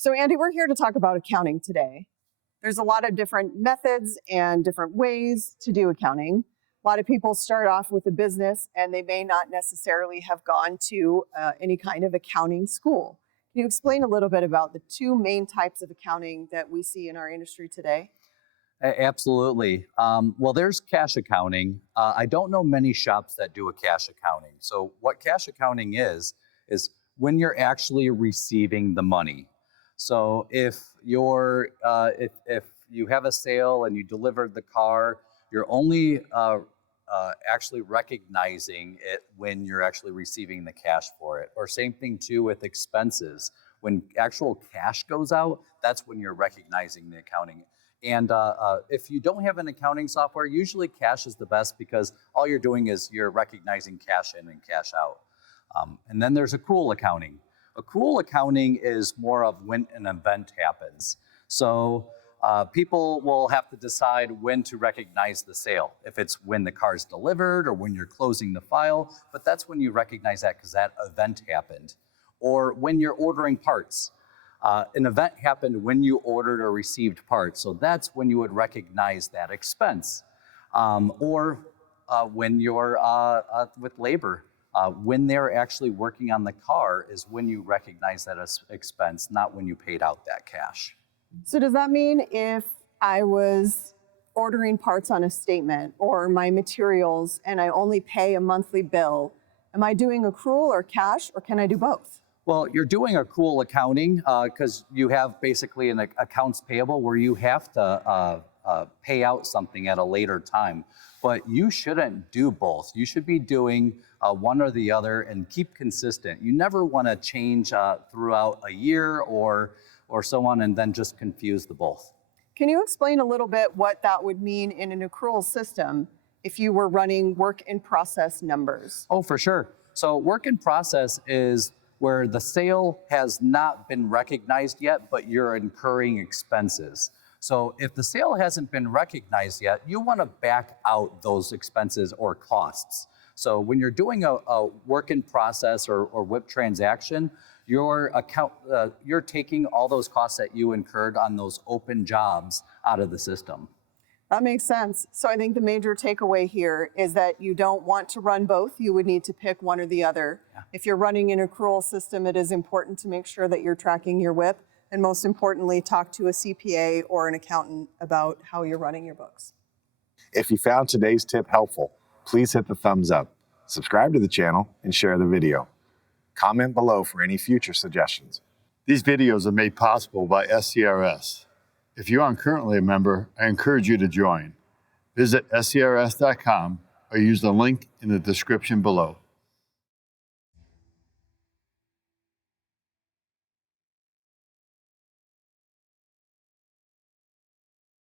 So Andy, we're here to talk about accounting today. There's a lot of different methods and different ways to do accounting. A lot of people start off with a business and they may not necessarily have gone to any kind of accounting school. Can you explain a little bit about the two main types of accounting that we see in our industry today? Absolutely. Well, there's cash accounting. I don't know many shops that do a cash accounting. So what cash accounting is when you're actually receiving the money. So if if you have a sale and you delivered the car, you're only actually recognizing it when you're actually receiving the cash for it. Or same thing too with expenses. When actual cash goes out, that's when you're recognizing the accounting. And if you don't have an accounting software, usually cash is the best because all you're doing is you're recognizing cash in and cash out. And then there's accrual accounting. Accrual accounting is more of when an event happens. So people will have to decide when to recognize the sale, if it's when the car's delivered or when you're closing the file, but that's when you recognize that because that event happened. Or when you're ordering parts. An event happened when you ordered or received parts, so that's when you would recognize that expense. Or when you're with labor, when they're actually working on the car is when you recognize that as expense, not when you paid out that cash. So does that mean if I was ordering parts on a statement or my materials and I only pay a monthly bill, am I doing accrual or cash, or can I do both? Well, you're doing accrual accounting because you have basically an accounts payable where you have to pay out something at a later time. But you shouldn't do both. You should be doing one or the other and keep consistent. You never want to change throughout a year or so on and then just confuse the both. Can you explain a little bit what that would mean in an accrual system if you were running work in process numbers? Oh, for sure. So work in process is where the sale has not been recognized yet, but you're incurring expenses. So if the sale hasn't been recognized yet, you want to back out those expenses or costs. So when you're doing a work in process or WIP transaction, you're taking all those costs that you incurred on those open jobs out of the system. That makes sense. So I think the major takeaway here is that you don't want to run both. You would need to pick one or the other. Yeah. If you're running an accrual system, it is important to make sure that you're tracking your WIP, and most importantly, talk to a CPA or an accountant about how you're running your books. If you found today's tip helpful, please hit the thumbs up, subscribe to the channel, and share the video. Comment below for any future suggestions. These videos are made possible by SCRS. If you aren't currently a member, I encourage you to join. Visit scrs.com or use the link in the description below.